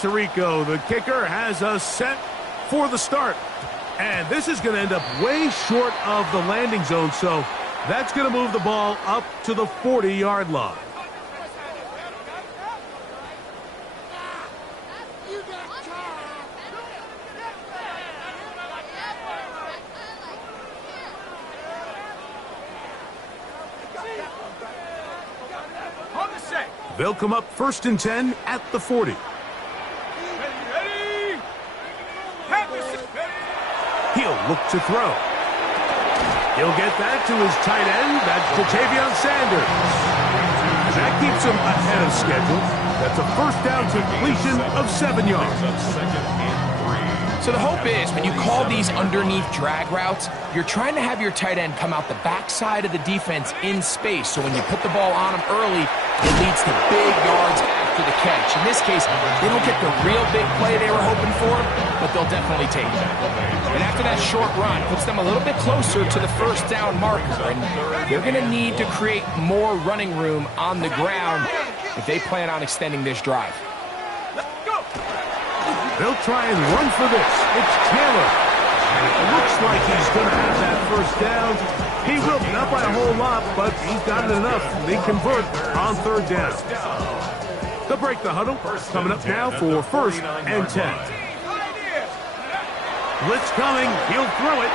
Tirico, the kicker, has us set for the start. And this is going to end up way short of the landing zone, so that's going to move the ball up to the 40-yard line. They'll come up 1st and 10 at the 40. He'll look to throw. He'll get that to his tight end. That's Ja'Tavion Sanders. That keeps him ahead of schedule. That's a first down completion of 7 yards. So the hope is when you call these underneath drag routes, you're trying to have your tight end come out the backside of the defense in space. So when you put the ball on him early, it leads to big yards after the catch. In this case, they don't get the real big play they were hoping for, but they'll definitely take it. And after that short run, puts them a little bit closer to the first down marker. And they're going to need to create more running room on the ground if they plan on extending this drive. They'll try and run for this. It's Taylor. And it looks like he's going to have that first down. He will, not by a whole lot, but he's got it enough. They convert on 3rd down. They'll break the huddle. Coming up now for 1st and 10. Blitz coming. He'll throw it.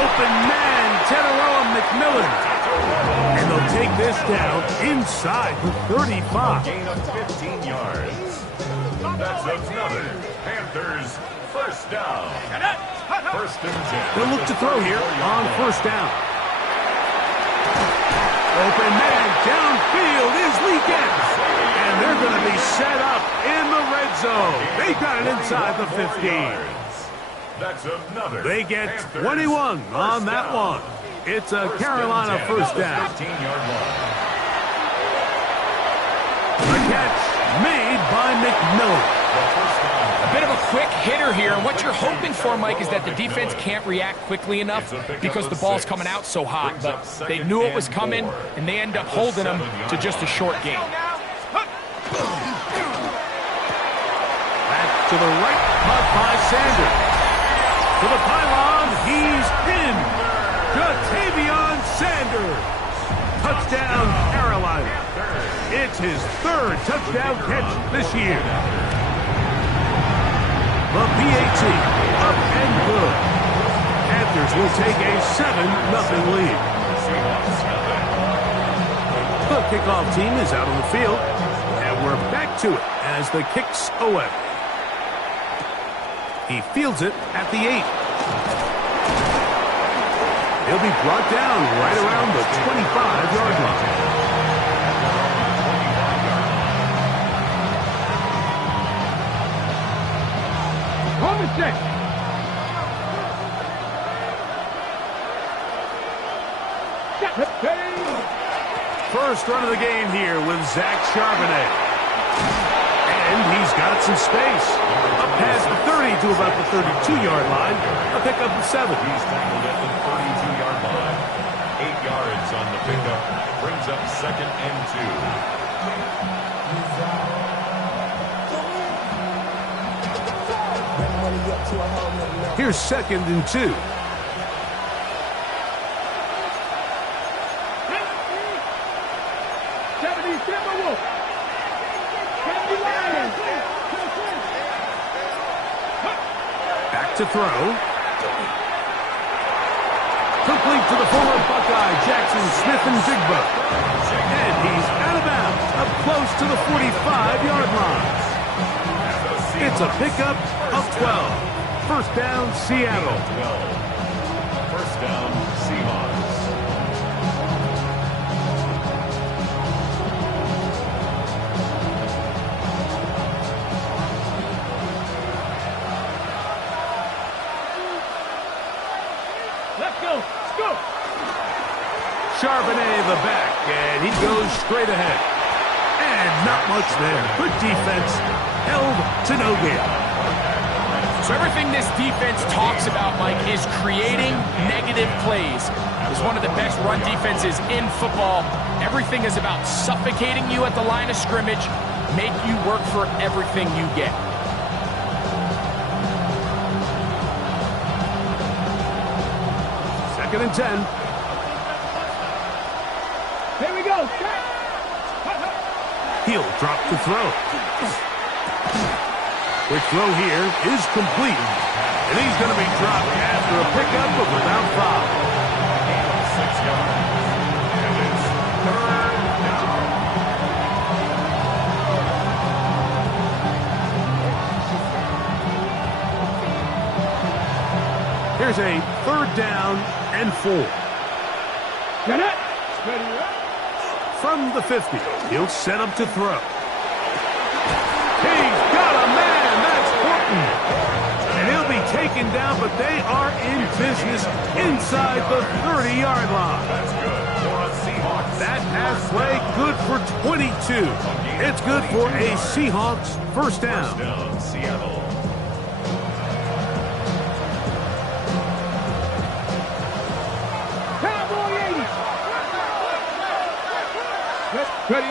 Open man, Teteroa McMillan. And they'll take this down inside the 35. Gain of 15 yards. That's another Panthers first down. 1st and 10. They'll look to throw here on 1st down. Open man, downfield is Leakens. And they're going to be set up in the red zone. They got it inside the 15. That's another. They get 21 on that one. It's a Carolina first down. 15-yard line. The catch made by McMillan. A bit of a quick hitter here, and what you're hoping for, Mike, is that the defense can't react quickly enough because the ball's coming out so hot, but they knew it was coming, and they end up holding them to just a short gain. Back to the right, caught by Sanders. To the pylon, he's in. Ja'Tavion Sanders. Touchdown, Carolina. It's his 3rd touchdown catch this year. The PAT, up and good. Panthers will take a 7-0 lead. The kickoff team is out on the field, and we're back to it as the kick's away. He fields it at the 8. He'll be brought down right around the 25-yard line. First run of the game here with Zach Charbonnet. And he's got some space. Up past the 30 to about the 32-yard line. A pickup of 7. He's tackled at the 32-yard line. 8 yards on the pickup. Brings up 2nd and 2. Here's 2nd and 2. Back to throw. Complete to the former Buckeye, Jackson Smith-Njigba. And he's out of bounds, up close to the 45-yard line. It's a pickup of 12. First down, Seattle. 12. First down, Seahawks. Let's go. Let's go. Charbonnet the back, and he goes straight ahead. And not much there. Good defense. Held to no gain. So everything this defense talks about, Mike, is creating negative plays. It's one of the best run defenses in football. Everything is about suffocating you at the line of scrimmage, make you work for everything you get. Second and 10. Here we go. He'll drop the throw. Quick throw here is complete. And he's going to be dropped after a pickup of about 5. 6 yards. And it's third down. Here's a 3rd down and 4. Get it. Ready up. From the 50, he'll set up to throw. He's got a man. That's Horton. And he'll be taken down, but they are in business inside the 30-yard line. That's good for a Seahawks. That pass play good for 22. It's good for a Seahawks first down. First down, Seattle. Ready.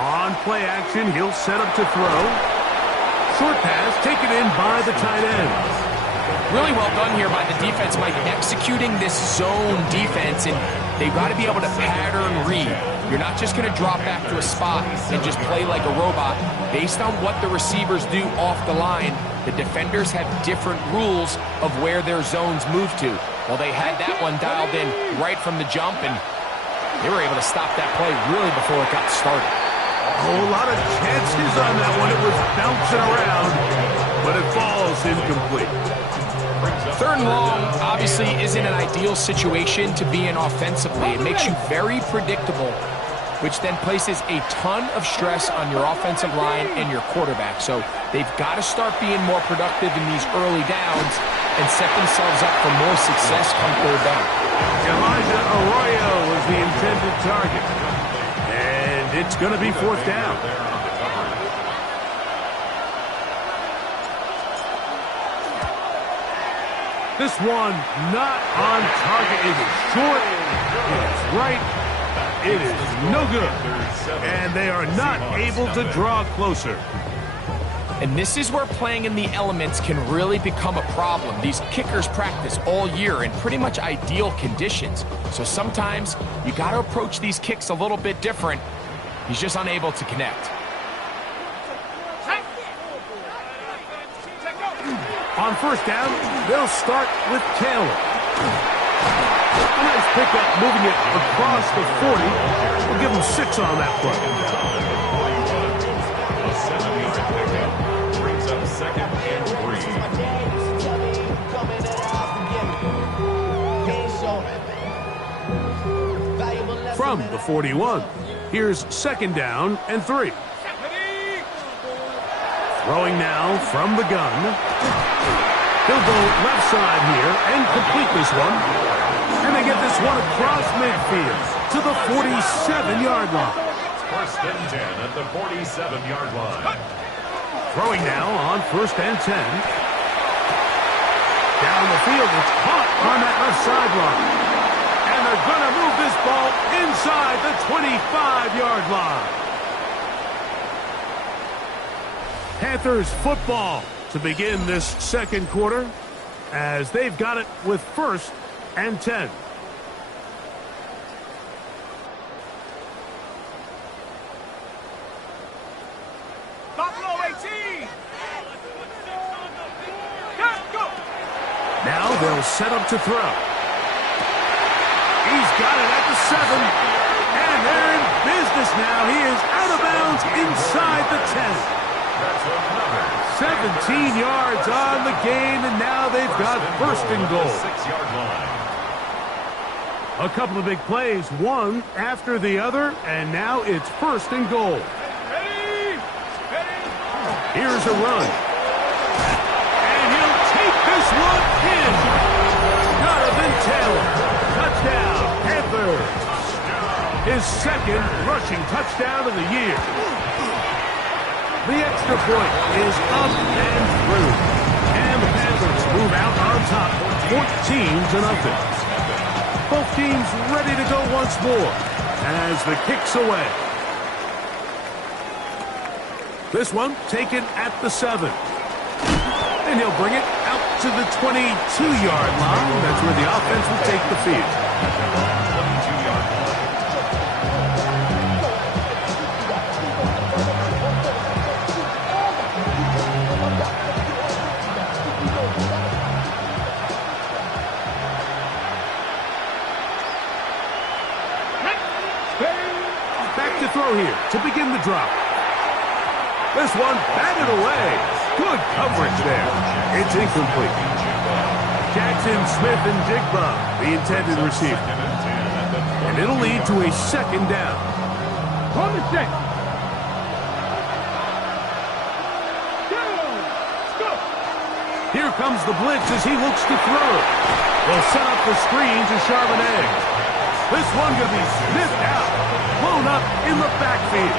On play action, he'll set up to throw. Short pass taken in by the tight end. Really well done here by the defense, Mike, executing this zone defense, and they've got to be able to pattern read. You're not just going to drop back to a spot and just play like a robot. Based on what the receivers do off the line, the defenders have different rules of where their zones move to. Well, they had that one dialed in right from the jump, and they were able to stop that play really before it got started. A whole lot of chances on that one. It was bouncing around, but it falls incomplete. 3rd and long obviously isn't an ideal situation to be in offensively. It makes you very predictable, which then places a ton of stress on your offensive line and your quarterback. So they've got to start being more productive in these early downs and set themselves up for more success come 3rd down. Elijah Arroyo was the intended target. And it's going to be 4th down. This one not on target. It is short. It is right. It is no good. And they are not able to draw closer. And this is where playing in the elements can really become a problem. These kickers practice all year in pretty much ideal conditions. So sometimes you got to approach these kicks a little bit different. He's just unable to connect. On 1st down, they'll start with Taylor. A nice pickup moving it across the 40. We'll give him 6 on that play. A 7-yard pickup brings up 2nd and 3. From the 41, here's 2nd down and 3. Throwing now from the gun. He'll go left side here and complete this one. And they get this one across midfield to the 47-yard line. 1st and 10 at the 47-yard line. Throwing now on 1st and 10. Down the field, it's caught on that left sideline. And they're going to move this ball inside the 25-yard line. Panthers football to begin this 2nd quarter as they've got it with 1st and 10. Now they'll set up to throw. He's got it at the 7. And they're in business now. He is out of bounds inside the 10. 17 yards on the gain, and now they've got 1st and goal. 6-yard line. A couple of big plays, one after the other, and now it's 1st and goal. Here's a run. And he'll take this one in. Jonathan Taylor. Touchdown, Panthers. His 2nd rushing touchdown of the year. The extra point is up and through. And the Panthers move out on top, 14-0. Both teams ready to go once more as the kick's away. This one taken at the 7. And he'll bring it out to the 22-yard line. That's where the offense will take the field. Back to throw here to begin the drop. This one batted away. Good coverage there. It's incomplete. Jackson, Smith, and Jigba, the intended receiver. And it'll lead to a 2nd down. On the set. Here comes the blitz as he looks to throw. They'll set up the screen to Charbonnet. This one going to be sniffed out. Blown up in the backfield.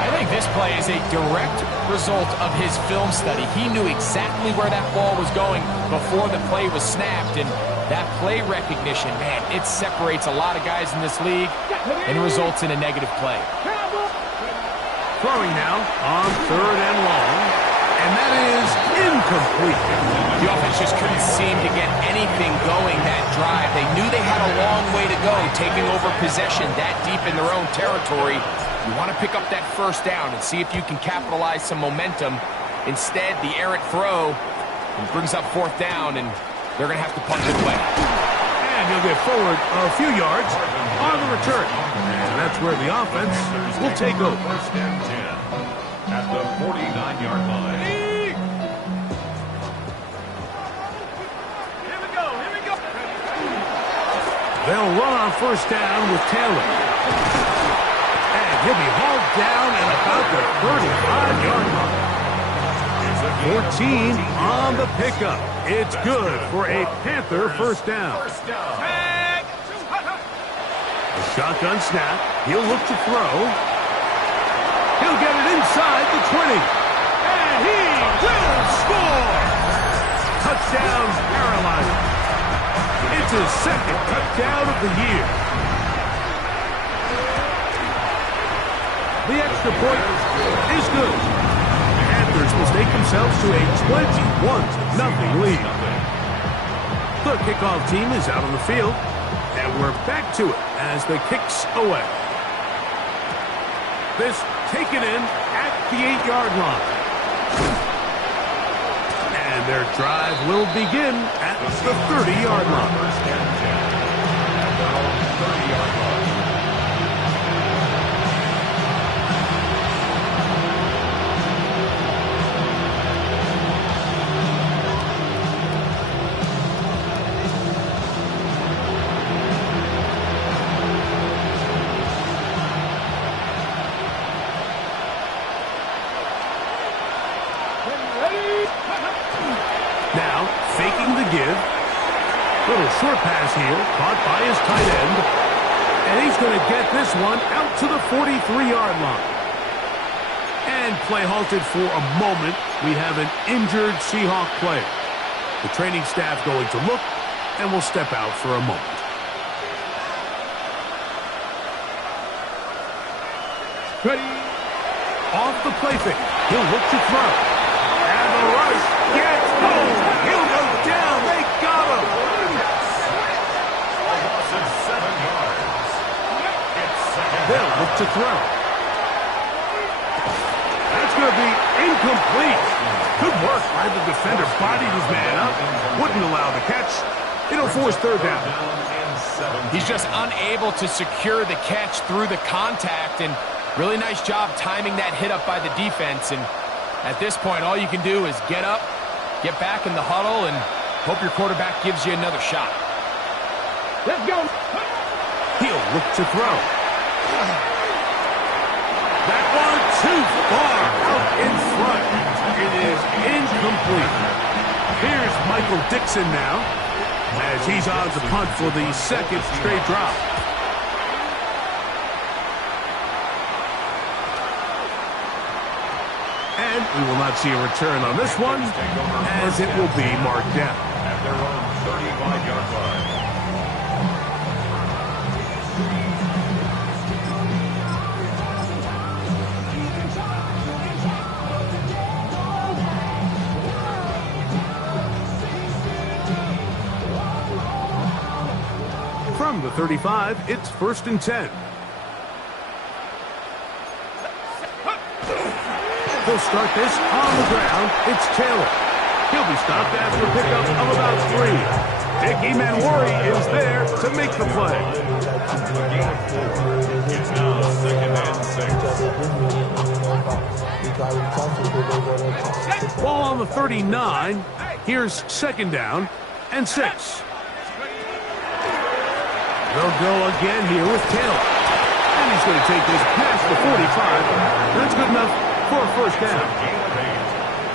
I think this play is a direct result of his film study. He knew exactly where that ball was going before the play was snapped, and that play recognition, man, it separates a lot of guys in this league and results in a negative play. Throwing now on 3rd and long, and that is incomplete. The offense just couldn't seem to get anything going that drive. They knew they had a long way to go, taking over possession that deep in their own territory. You want to pick up that 1st down and see if you can capitalize some momentum. Instead, the errant throw brings up 4th down, and they're going to have to punt it away. And he'll get forward a few yards on the return. And that's where the offense will take over. 1st and 10 at the 49-yard line. Here we go. They'll run on 1st down with Taylor. And he'll be hauled down at about the 35-yard line. 14 on the pickup. It's good for a Panther 1st down. A shotgun snap. He'll look to throw. He'll get it inside the 20. And he will score! Touchdown, Carolina. It's his 2nd touchdown of the year. The extra point is good. Panthers will take themselves to a 21-0 lead. The kickoff team is out on the field, and we're back to it as the kicks away. This taken in at the 8-yard line. And their drive will begin at the 30-yard line. 1st and 10 at the 30-yard line. Now, faking the give. Little short pass here, caught by his tight end. And he's going to get this one out to the 43-yard line. And play halted for a moment. We have an injured Seahawk player. The training staff going to look, and will step out for a moment. Ready. Off the play fake. He'll look to throw. And the rush gets home. He'll go down. They got him. Loss of 7 yards. It's 2nd They'll down. look to throw. That's going to be incomplete. Good work by the defender. Bodied his man up. Wouldn't allow the catch. It'll force 3rd down. He's just unable to secure the catch through the contact, and really nice job timing that hit up by the defense. And at this point, all you can do is get up, get back in the huddle, and hope your quarterback gives you another shot. Let's go. He'll look to throw. That one too far out in front. It is incomplete. Here's Michael Dixon now, as he's on to punt for the 2nd straight drop. And we will not see a return on this one, as it will be marked down. At their own 35-yard line. From the 35, it's 1st and 10. He'll start this on the ground. It's Taylor. He'll be stopped after a pickup of about 3. Mickey Manwari is there to make the play. It's now 2nd and 6. Ball on the 39. Here's 2nd down and 6. They'll go again here with Taylor. And he's going to take this past the 45. That's good enough for a 1st down.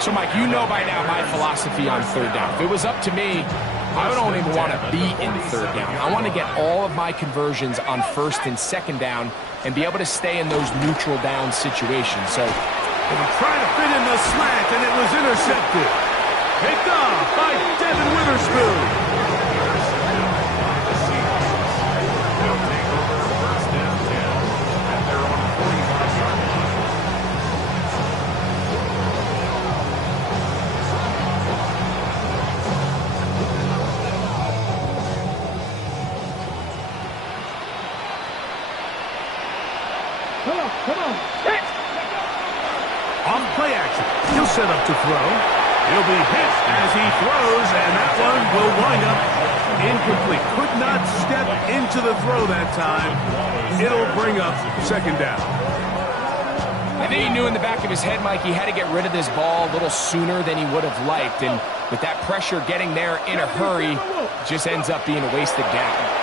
So, Mike, you know by now my philosophy on 3rd down. If it was up to me, I don't even want to be in 3rd down. I want to get all of my conversions on 1st and 2nd down and be able to stay in those neutral down situations. So, they were trying to fit in the slant, and it was intercepted. Picked off by Devin Witherspoon. Come on. On play action, he'll set up to throw. He'll be hit as he throws, and that one will wind up incomplete. Could not step into the throw that time. It'll bring up 2nd down. I think he knew in the back of his head, Mike, he had to get rid of this ball a little sooner than he would have liked. And with that pressure getting there in a hurry, it just ends up being a wasted down.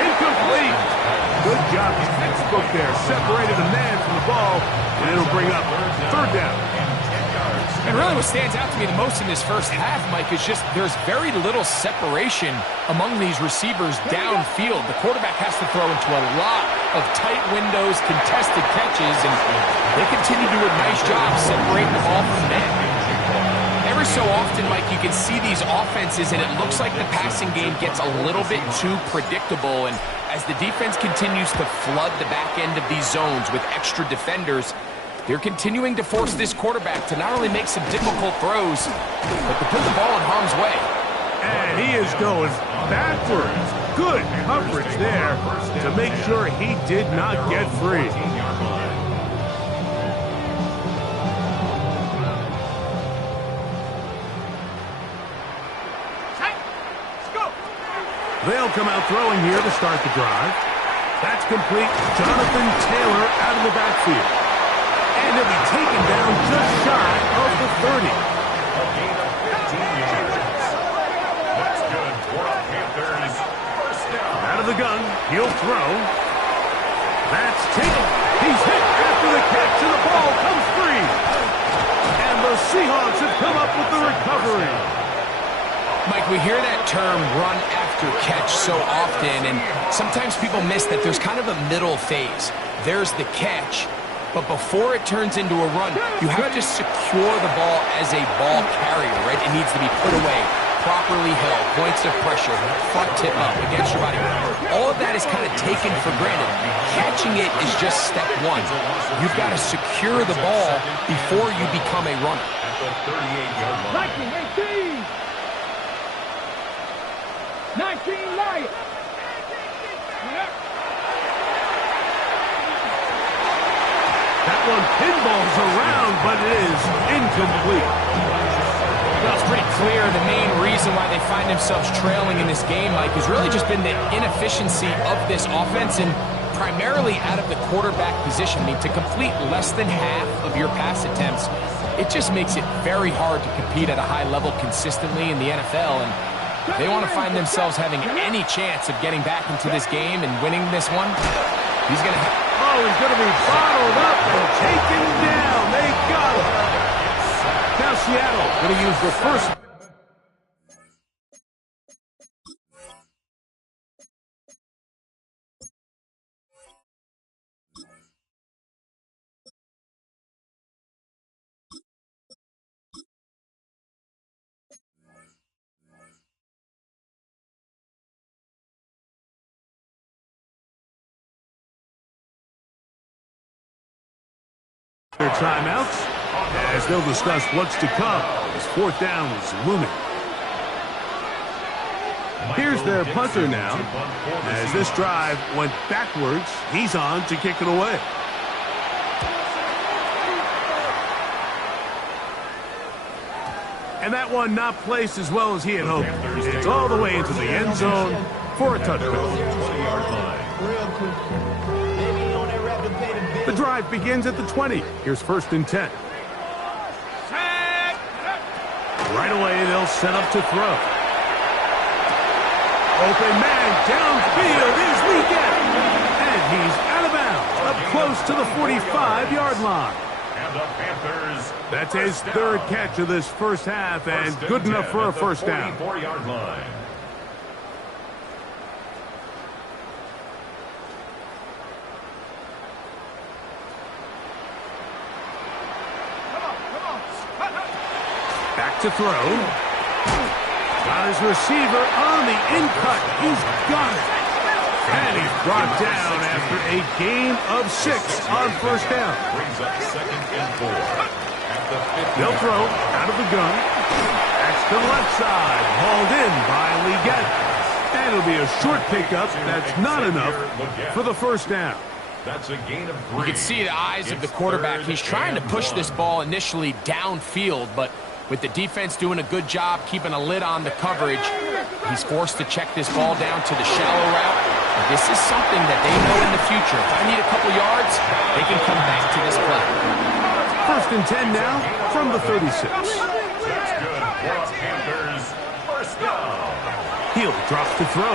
Incomplete. Good job. Textbook there. Separated the man from the ball, and it'll bring up 3rd down. And really what stands out to me the most in this first half, Mike, is just there's very little separation among these receivers downfield. The quarterback has to throw into a lot of tight windows, contested catches, and they continue to do a nice job separating the ball from the man. Every so often, Mike, you can see these offenses, and it looks like the passing game gets a little bit too predictable. And as the defense continues to flood the back end of these zones with extra defenders, they're continuing to force this quarterback to not only make some difficult throws, but to put the ball in harm's way. And he is going backwards. Good coverage there to make sure he did not get free. They'll come out throwing here to start the drive. That's complete. Jonathan Taylor out of the backfield. And he'll be taken down just shy of the 30. A gain of 15 yards. That's good for a Panthers 1st down. Out of the gun, he'll throw. That's taken. He's hit after the catch, and the ball comes free. And the Seahawks have come up with the recovery. Mike, we hear that term run after catch so often, and sometimes people miss that there's kind of a middle phase. There's the catch, but before it turns into a run, you have to secure the ball as a ball carrier, right? It needs to be put away, properly held, points of pressure, front tip up against your body. All of that is kind of taken for granted. Catching it is just step one. You've got to secure the ball before you become a runner. At the 38-yard line. 19 Lions. That one pinballs around, but it is incomplete. Well, it's pretty clear the main reason why they find themselves trailing in this game, Mike, has really just been the inefficiency of this offense and primarily out of the quarterback position. I mean, to complete less than half of your pass attempts, it just makes it very hard to compete at a high level consistently in the NFL. And they want to find themselves having any chance of getting back into this game and winning this one. He's going to he's going to be bottled up and taken down. They got him. Now Seattle going to use the first. Their timeouts as they'll discuss what's to come as 4th down is looming. Here's their punter now. As this drive went backwards, he's on to kick it away. And that one not placed as well as he had hoped. It's all the way into the end zone for a touchdown. The drive begins at the 20. Here's 1st and 10. Right away, they'll set up to throw. Open man downfield is Weekend. And he's out of bounds, up close to the 45-yard line. And the Panthers. That's his 3rd catch of this first half, and good enough for a first down. 44-yard line. Back to throw. Got his receiver on the in-cut. He's got it. And he's brought down after a gain of 6 on first down. Brings up 2nd and 4. At the 50. They'll throw out of the gun. That's to the left side. Hauled in by Leggett. And it'll be a short pickup. That's not enough for the first down. That's a gain of 3. You can see the eyes of the quarterback. He's trying to push this ball initially downfield, but with the defense doing a good job keeping a lid on the coverage, he's forced to check this ball down to the shallow route. This is something that they know in the future. If I need a couple yards, they can come back to this play. 1st and 10 now from the 36. That's good for the Panthers. First down. He'll drop to throw.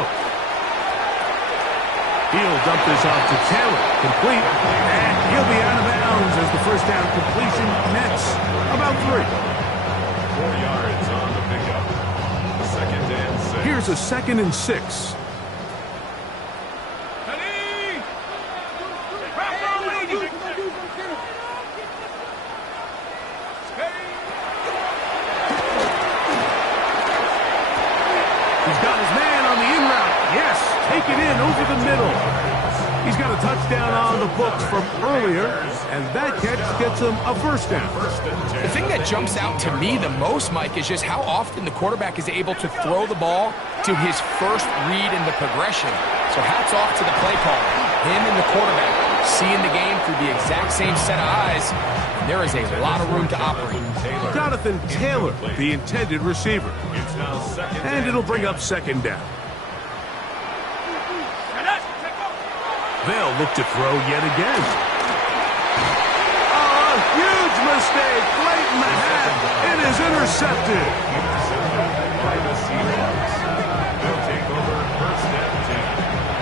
He'll dump this off to Taylor. Complete. And he'll be out of bounds as the first down completion nets about 3. 4 yards on the pickup. 2nd and 6. Here's a 2nd and 6. He's got his man on the in route. Yes, take it in over the middle. He's got a touchdown on the books from earlier, and that catch gets him a first down. The thing that jumps out to me the most, Mike, is just how often the quarterback is able to throw the ball to his first read in the progression. So hats off to the play caller. Him and the quarterback seeing the game through the exact same set of eyes. And there is a lot of room to operate. Jonathan Taylor, the intended receiver. It's now 2nd And it'll bring up 2nd down. They'll look to throw yet again. Oh, a huge mistake late in the half. It is intercepted. by the Seahawks. They'll take over 1st and 10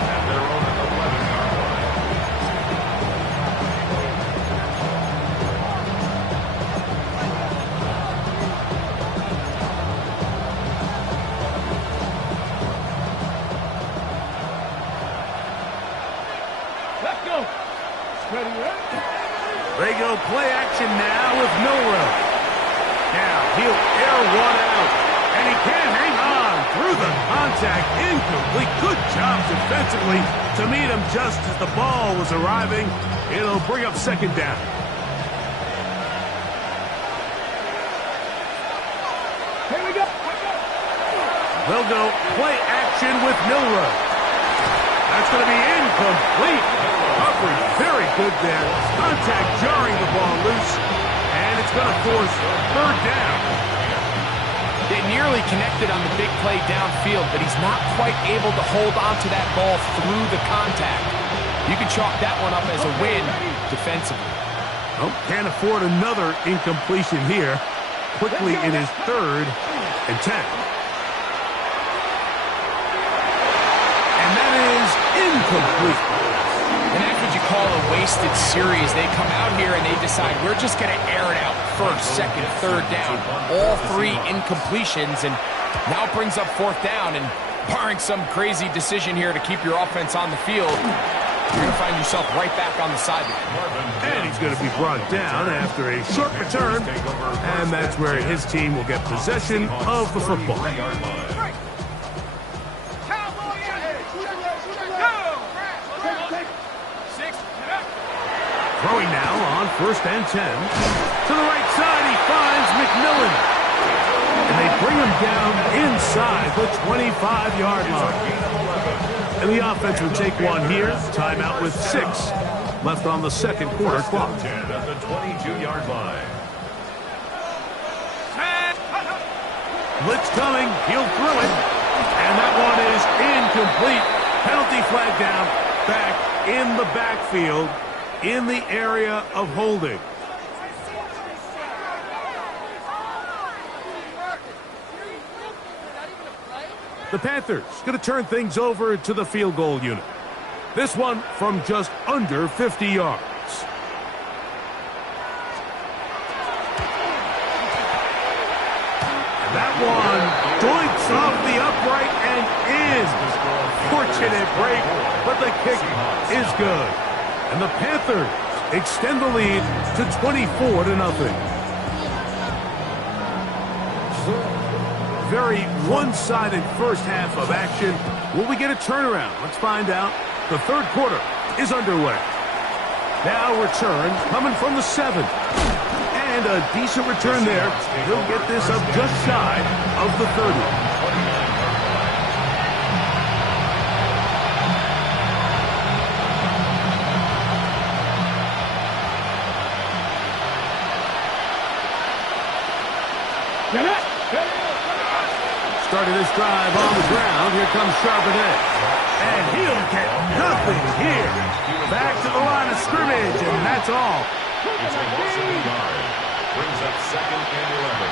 at their own 11-yard line. Let's go. Steady, right? They go play action now with Milrow. Now he'll air one out, and he can't hang on through the contact. Incomplete. Good job defensively to meet him just as the ball was arriving. It'll bring up 2nd down. Here we go. They'll go play action with Milrow. That's going to be incomplete. Coverage very good there. Contact jarring the ball loose, and it's going to force 3rd down. They nearly connected on the big play downfield, but he's not quite able to hold on to that ball through the contact. You can chalk that one up as a win defensively. Oh, can't afford another incompletion here. Quickly in his 3rd and 10. And that is incomplete. And that's what you call a wasted series. They come out here and they decide we're just going to air it out 1st, 2nd, 3rd down. All 3 incompletions, and now it brings up 4th down. And barring some crazy decision here to keep your offense on the field, you're going to find yourself right back on the sideline. And he's going to be brought down after a short return. And that's where his team will get possession of the football. Throwing now on 1st and 10. To the right side, he finds McMillan. And they bring him down inside the 25-yard line. And the offense will take one here. Timeout with 6 left on the second quarter clock. At the 22-yard line. Blitz coming. He'll throw it. And that one is incomplete. Penalty flag down. Back in the backfield in the area of holding. The Panthers going to turn things over to the field goal unit. This one from just under 50 yards. And that one doinks off the upright and is fortunate break, but the kick is good. And the Panthers extend the lead to 24-0. Very one-sided first half of action. Will we get a turnaround? Let's find out. The third quarter is underway. Now return coming from the 7. And a decent return there. He'll get this up just shy of the 30. Starting this drive on the ground. Here comes Charbonnet. And he'll get nothing here. Back to the line of scrimmage, and that's all. It's a loss of a yard. Brings up 2nd and 11.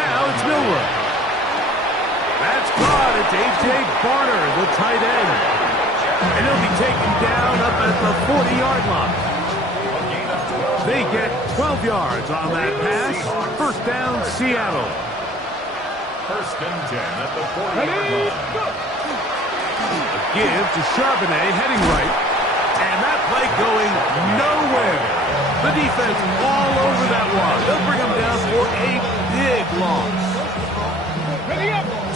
Now it's Milroe. That's caught. It's A.J. Barner, the tight end. And he'll be taken down up at the 40-yard line. They get 12 yards on that pass. First down, Seattle. 1st and 10 at the 40-yard line. A give to Charbonnet, heading right. And that play going nowhere. The defense all over that one. They'll bring him down for a big loss.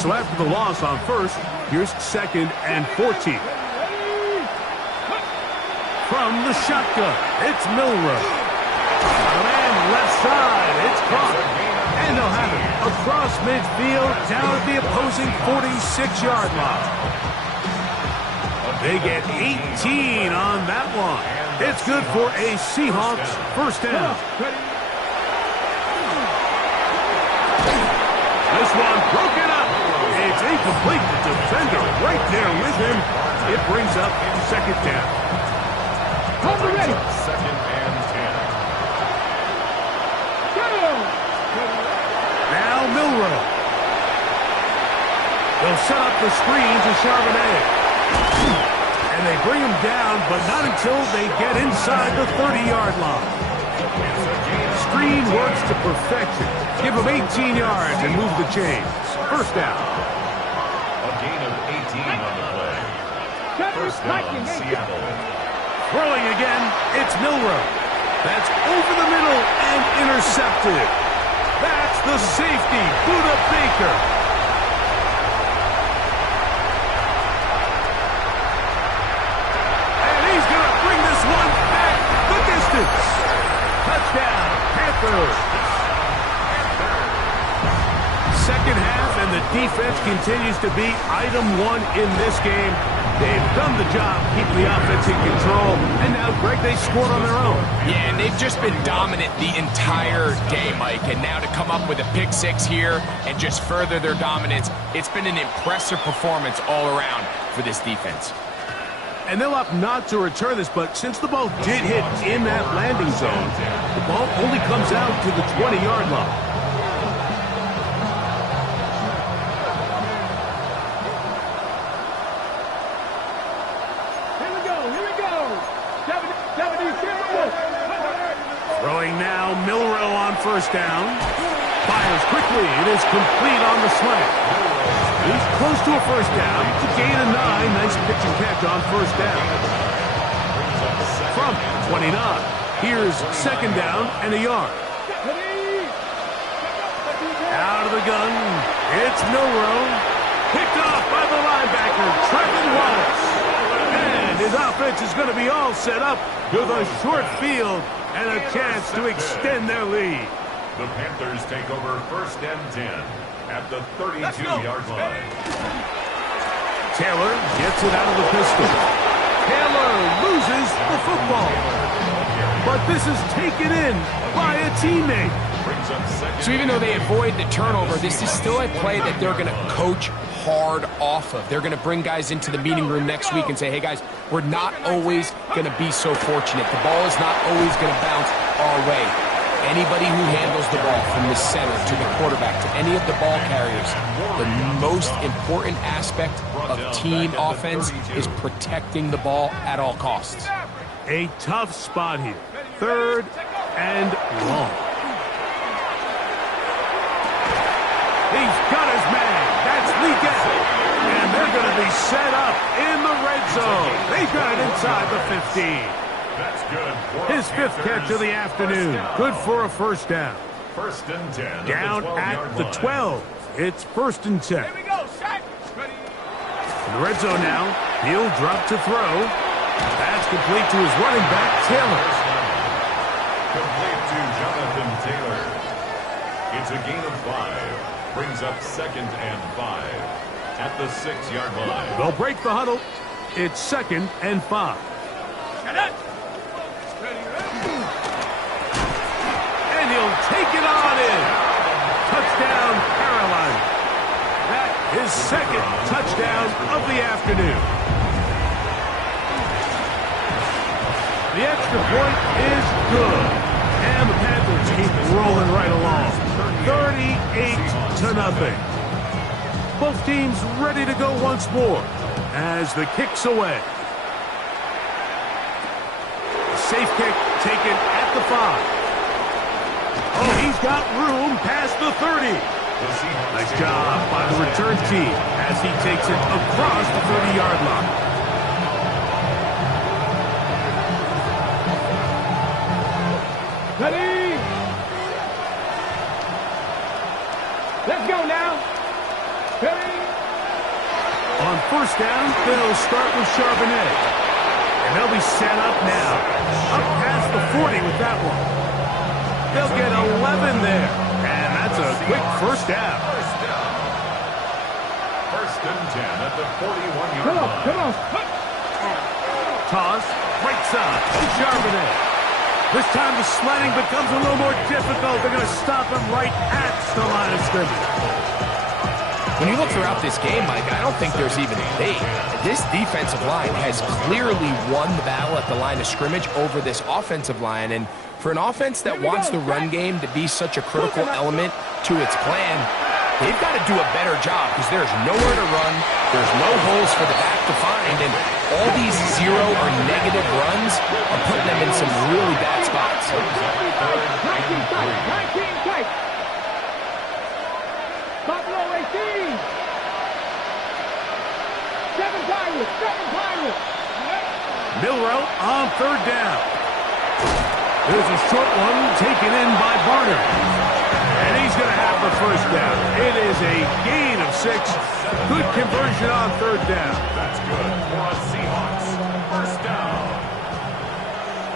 So after the loss on first, here's 2nd and 14. From the shotgun, it's Milroe. Man left side, it's caught. And they'll have it across midfield down at the opposing 46-yard line. They get 18 on that one. It's good for a Seahawks first down. This one broken up. It's incomplete. The defender right there with him. It brings up 2nd down. Ready. 2nd and 10. Now Milroe. They'll set up the screen to Charbonnet. And they bring him down, but not until they get inside the 30-yard line. Screen works to perfection. Give him 18 yards and move the chains. First down. A gain of 18 on the play. First down, Seattle. Throwing again, it's Milroe. That's over the middle and intercepted. That's the safety, Buda Baker. And he's going to bring this one back the distance. Touchdown, Panthers. Second half, and the defense continues to be item 1 in this game. They've done the job keeping the offense in control, and now, Greg, they scored on their own. Yeah, and they've just been dominant the entire day, Mike, and now to come up with a pick 6 here and just further their dominance, it's been an impressive performance all around for this defense. And they'll opt not to return this, but since the ball did hit in that landing zone, the ball only comes out to the 20-yard line. Throwing now, Milroe on first down. Fires quickly. It is complete on the slant. He's close to a first down. It's a gain of 9. Nice pitch and catch on first down. From 29. Here's 2nd down and a yard. Out of the gun. It's Milroe. Picked off by the linebacker, Trevin Wallace. And his offense is going to be all set up with a short field and a chance to extend their lead. The Panthers take over 1st and 10 at the 32-yard line. Taylor gets it out of the pistol. Taylor loses the football. But this is taken in by a teammate. So even though they avoid the turnover, this is still a play that they're going to coach hard off of. They're going to bring guys into the meeting room next week and say, hey, guys, we're not always going to be so fortunate. The ball is not always going to bounce our way. Anybody who handles the ball from the center to the quarterback to any of the ball carriers, the most important aspect of team offense is protecting the ball at all costs. A tough spot here. 3rd and long. He's got his man. That's Leggett. And they're going to be set up in the red zone. They've got it inside the 15. That's good. His 5th catch of the afternoon. Good for a 1st down. 1st and 10. Down at the 12. It's 1st and 10. Here we go, Shaq. In the red zone now. He'll drop to throw. That's complete to his running back, Taylor. Complete to Jonathan Taylor. It's a gain of 5. Brings up 2nd and 5 at the 6-yard line. They'll break the huddle. It's 2nd and 5. And he'll take it on in. Touchdown, Carolina. That is 2nd touchdown of the afternoon. The extra point is good. And the Panthers keep rolling right along. 38-0. Both teams ready to go once more as the kick's away. Safe kick taken at the 5. Oh, he's got room past the 30. Nice job by the return team as he takes it across the 30-yard line. Ready? Let's go now. Ready? On 1st down, they'll start with Charbonnet. And they'll be set up now. Up past the 40 with that one. They'll get 11 there. And that's a quick 1st down. 1st and 10 at the 41-yard Come on, line. come on. Toss, right side, Charbonnet. This time the sledding becomes a little more difficult. They're going to stop him right at the line of scrimmage. When you look throughout this game, Mike, I don't think there's even a debate. This defensive line has clearly won the battle at the line of scrimmage over this offensive line. And for an offense that wants the run game to be such a critical element to its plan, they've got to do a better job because there's nowhere to run. There's no holes for the back to find. And all these 0 or negative runs are putting them in some really bad spots. 19 tight. Buffalo 18. 7 pirates. Milrow on 3rd down. There's a short one taken in by Barner. And he's going to have the 1st down. It is a gain of 6. Good conversion on 3rd down. That's good for a Seahawks. 1st down.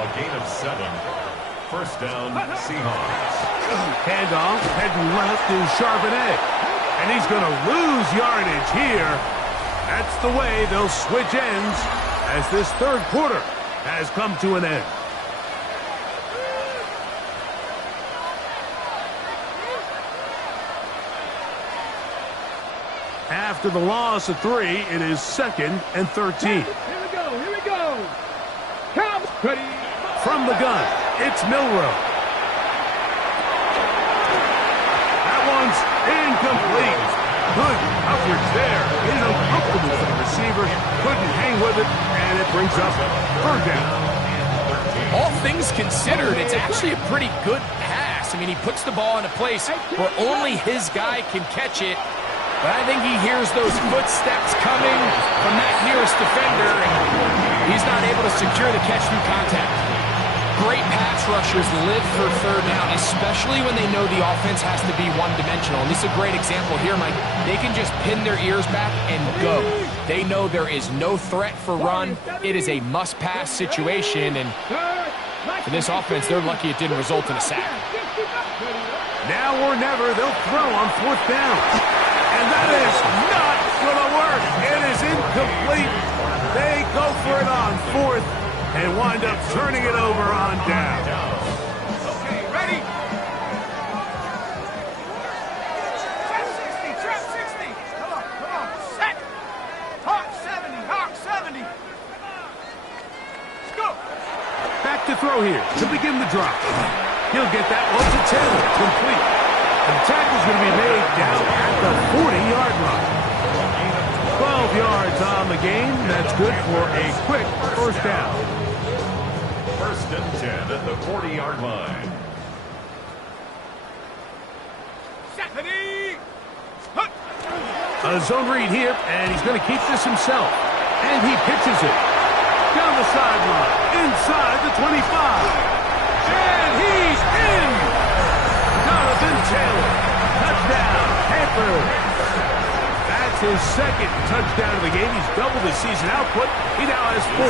A gain of 7. 1st down, Seahawks. Handoff, heading left is Charbonnet. And he's going to lose yardage here. That's the way they'll switch ends as this 3rd quarter has come to an end. After the loss of 3, it is 2nd and 13. Here we go. Count. Ready. From the gun, it's Milrow. That one's incomplete. Good coverage there. It is uncomfortable for the receiver. Couldn't hang with it, and it brings up 3rd down. All things considered, it's actually a pretty good pass. I mean, he puts the ball in a place where only his guy can catch it. But I think he hears those footsteps coming from that nearest defender, and he's not able to secure the catch through contact. Great pass rushers live for 3rd down, especially when they know the offense has to be one-dimensional. And this is a great example here, Mike. They can just pin their ears back and go. They know there is no threat for run. It is a must-pass situation, and for this offense, they're lucky it didn't result in a sack. Now or never, they'll throw on 4th down. And that is not going to work. It is incomplete. They go for it on 4th and wind up turning it over on down. Okay, ready? Trap 60. Come on. Set. Hawk 70. Hawk 70. Let's go. Back to throw here to begin the drop. He'll get that one to Taylor, complete. And the tackle's going to be made down at the 40-yard line. 12 yards on the game. That's good for a quick first down. 1st and 10 at the 40-yard line. A zone read here, and he's going to keep this himself. And he pitches it. Down the sideline, inside the 25. And he's in! Jonathan Taylor, touchdown, Panthers. That's his 2nd touchdown of the game. He's doubled his season output. He now has 4.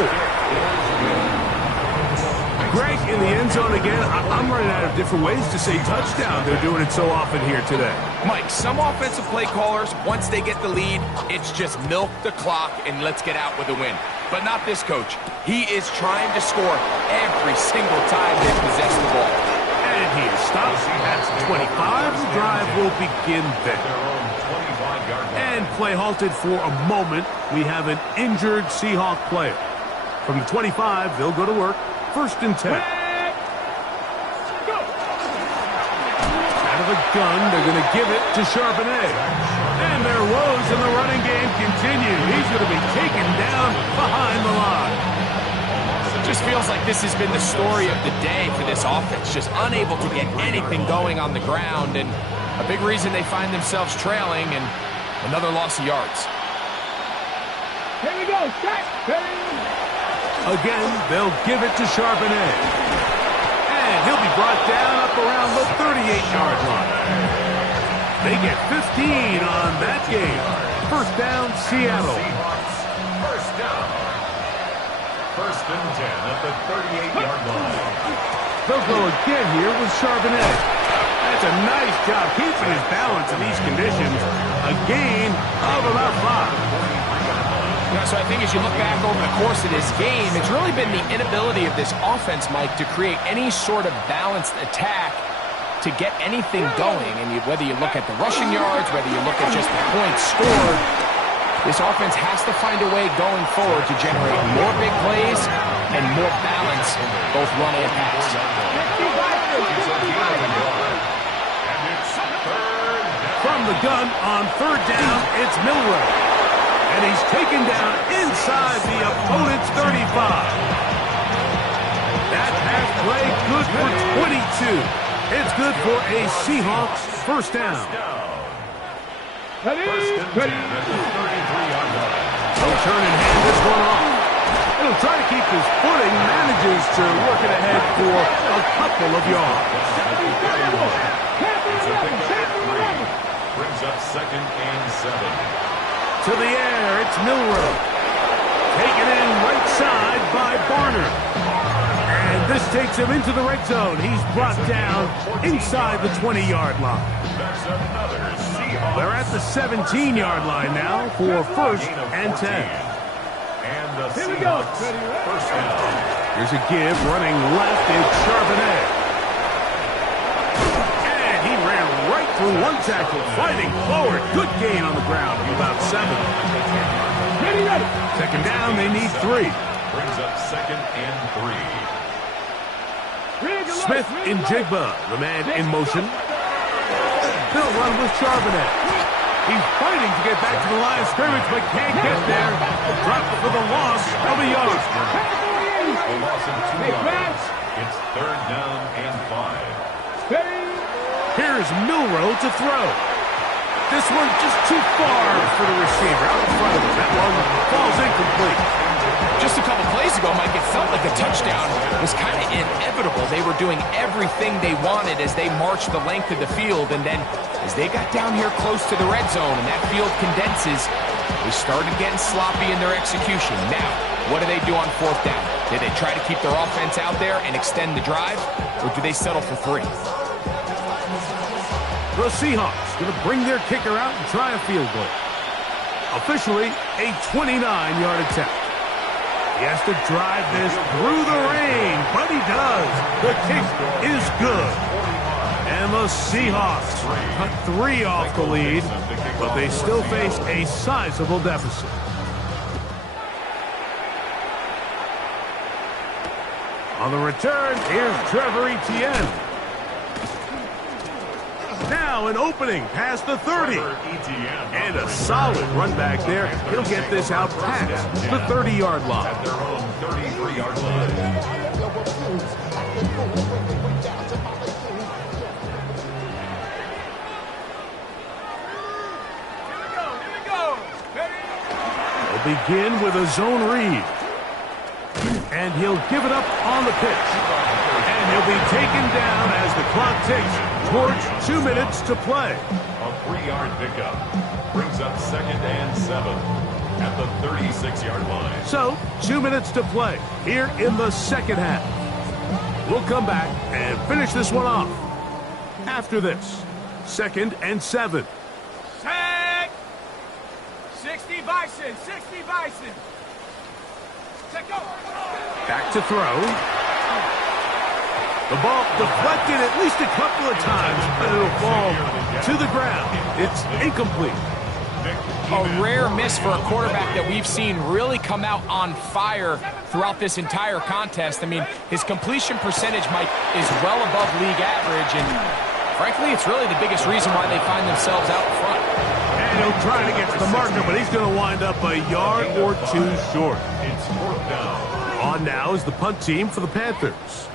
Greg in the end zone again. I'm running out of different ways to say touchdown. They're doing it so often here today. Mike, some offensive play callers, once they get the lead, it's just milk the clock and let's get out with a win. But not this coach. He is trying to score every single time they possess the ball. And he is stopped at 25. The drive will begin there. And play halted for a moment. We have an injured Seahawk player. From the 25, they'll go to work. 1st and 10. Out of the gun, they're going to give it to Charbonnet. And their woes in the running game continue. He's going to be taken down behind the line. It just feels like this has been the story of the day for this offense. Just unable to get anything going on the ground. And a big reason they find themselves trailing and another loss of yards. Here we go. Set. Again, they'll give it to Charbonnet. And he'll be brought down up around the 38-yard line. They get 15 on that game. 1st down, Seattle. First down. 1st and 10 at the 38-yard line. They'll go again here with Charbonnet. That's a nice job keeping his balance in these conditions. A gain of about 5. So I think as you look back over the course of this game, it's really been the inability of this offense, Mike, to create any sort of balanced attack to get anything going. And whether you look at the rushing yards, whether you look at just the points scored, this offense has to find a way going forward to generate more big plays and more balance, both run and pass. From the gun on 3rd down, it's Milroe. And he's taken down inside the opponent's 35. That pass play good for 22. It's good for a Seahawks 1st down. 1st and 10 at the 33-yard line. He'll turn and hand this one off. He'll try to keep his footing, manages to work it ahead for a couple of yards. Brings up 2nd and 7. To the air, it's Milroe. Taken in right side by Barner. And this takes him into the red zone. He's brought down inside the 20-yard line. They're at the 17-yard line now for 1st and 10. And the Here we go. Seahawks 1st down. Here's a give, running left, it's Charbonnet. And he ran right through one tackle, fighting forward. Good gain on the ground of about 7. Ready. 2nd down, they need 3. Brings up 2nd and 3. Smith in Jigba, the man in motion. They'll run with Charbonnet. He's fighting to get back to the line of scrimmage, but can't get there. Drop for the loss of a yard. A loss of 2 yards. It's 3rd down and 5. Here's Milroe to throw. This one just too far for the receiver. Out in front of him. That one falls incomplete. Just a couple plays ago, Mike, it felt like a touchdown was kind of inevitable. They were doing everything they wanted as they marched the length of the field, and then as they got down here close to the red zone and that field condenses, they started getting sloppy in their execution. Now, what do they do on 4th down? Do they try to keep their offense out there and extend the drive, or do they settle for 3? The Seahawks going to bring their kicker out and try a field goal. Officially, a 29-yard attempt. He has to drive this through the rain, but he does. The kick is good. And the Seahawks cut 3 off the lead, but they still face a sizable deficit. On the return, here's Trevor Etienne. Now an opening past the 30. And a solid run back there. He'll get this out past the 30-yard line. At their own 33-yard line. They'll begin with a zone read. And he'll give it up on the pitch. And he'll be taken down as the clock ticks towards 2 minutes to play. A 3-yard pickup brings up 2nd and 7 at the 36-yard line. So, 2 minutes to play here in the second half. We'll come back and finish this one off after this. 2nd and 7. Set. 60 Bison. 60 Bison. Set, go. Back to throw. The ball deflected at least a couple of times, but it'll fall to the ground. It's incomplete. A rare miss for a quarterback that we've seen really come out on fire throughout this entire contest. I mean, his completion percentage is well above league average, and frankly, it's really the biggest reason why they find themselves out front. And he'll try to get to the marker, but he's going to wind up a yard or 2 short. It's 4th down. On now is the punt team for the Panthers.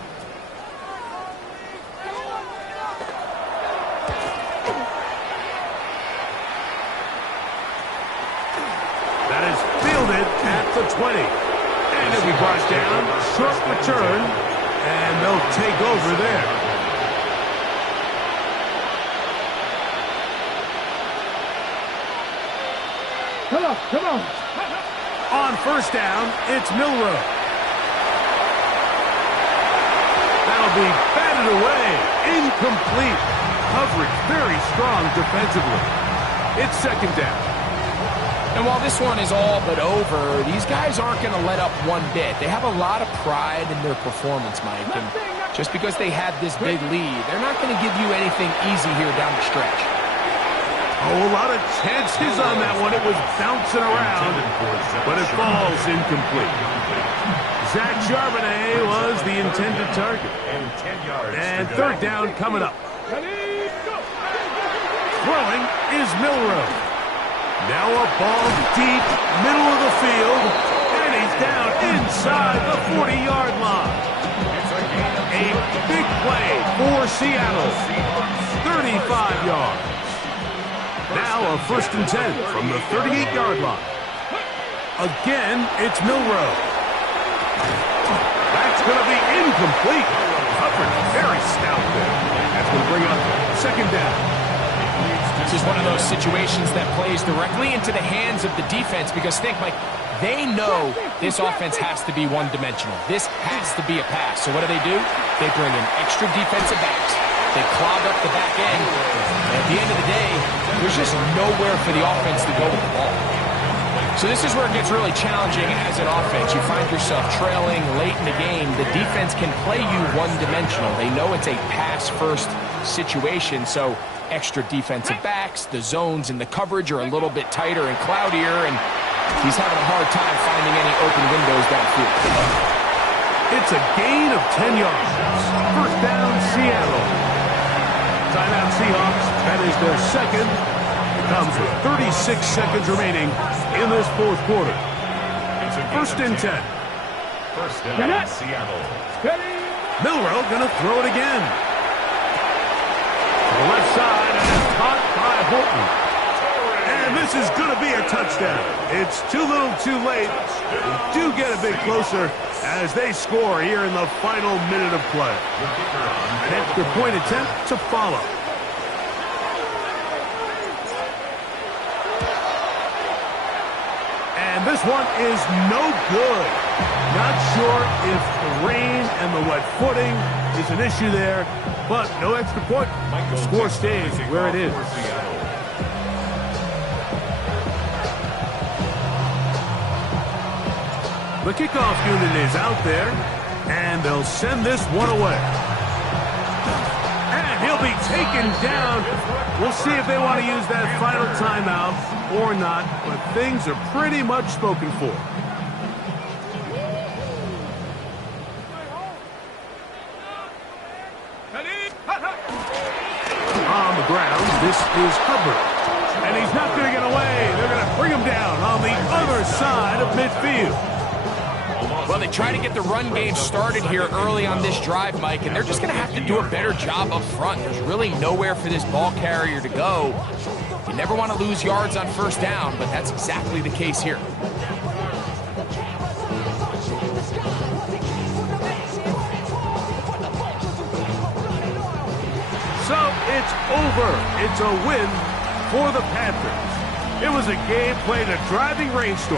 That is fielded at the 20. And it'll be brought down, short return, and they'll take over there. Come on. On first down, it's Milroe. That'll be batted away. Incomplete. Coverage very strong defensively. It's 2nd down. And while this one is all but over, these guys aren't going to let up one bit. They have a lot of pride in their performance, Mike. And just because they had this big lead, they're not going to give you anything easy here down the stretch. Oh, a lot of chances on that one. It was bouncing around, but it falls incomplete. Zach Charbonnet was the intended target. And 3rd down coming up. Throwing is Milroe. Now a ball deep, middle of the field, and he's down inside the 40-yard line. A big play for Seattle. 35 yards. Now a 1st and 10 from the 38-yard line. Again, it's Milroe. That's going to be incomplete. Coverage very stout there. That's going to bring up 2nd down. This is one of those situations that plays directly into the hands of the defense because think, Mike, they know this offense has to be one-dimensional. This has to be a pass. So what do? They bring in extra defensive backs. They clog up the back end. And at the end of the day, there's just nowhere for the offense to go with the ball. So this is where it gets really challenging as an offense. You find yourself trailing late in the game. The defense can play you one-dimensional. They know it's a pass-first situation, so extra defensive backs, the zones and the coverage are a little bit tighter and cloudier, and he's having a hard time finding any open windows downfield. It's a gain of 10 yards. 1st down, Seattle. Timeout Seahawks. That is their 2nd. It comes with 36 seconds remaining in this 4th quarter. 1st and 10. 1st down, Seattle. Milroe going to throw it again. To the left side, and it's caught by Horton. And this is going to be a touchdown. It's too little too late. They do get a bit closer as they score here in the final minute of play. An extra point attempt to follow. And this one is no good. Not sure if the rain and the wet footing is an issue there, but no extra point. The score stays where it is. The kickoff unit is out there, and they'll send this one away. And he'll be taken down. We'll see if they want to use that final timeout or not, but things are pretty much spoken for. On the ground, this is Hubbard. And he's not going to get away. They're going to bring him down on the other side of midfield. Well, they try to get the run game started here early on this drive, Mike, and they're just going to have to do a better job up front. There's really nowhere for this ball carrier to go. You never want to lose yards on first down, but that's exactly the case here. So it's over. It's a win for the Panthers. It was a game played in a driving rainstorm.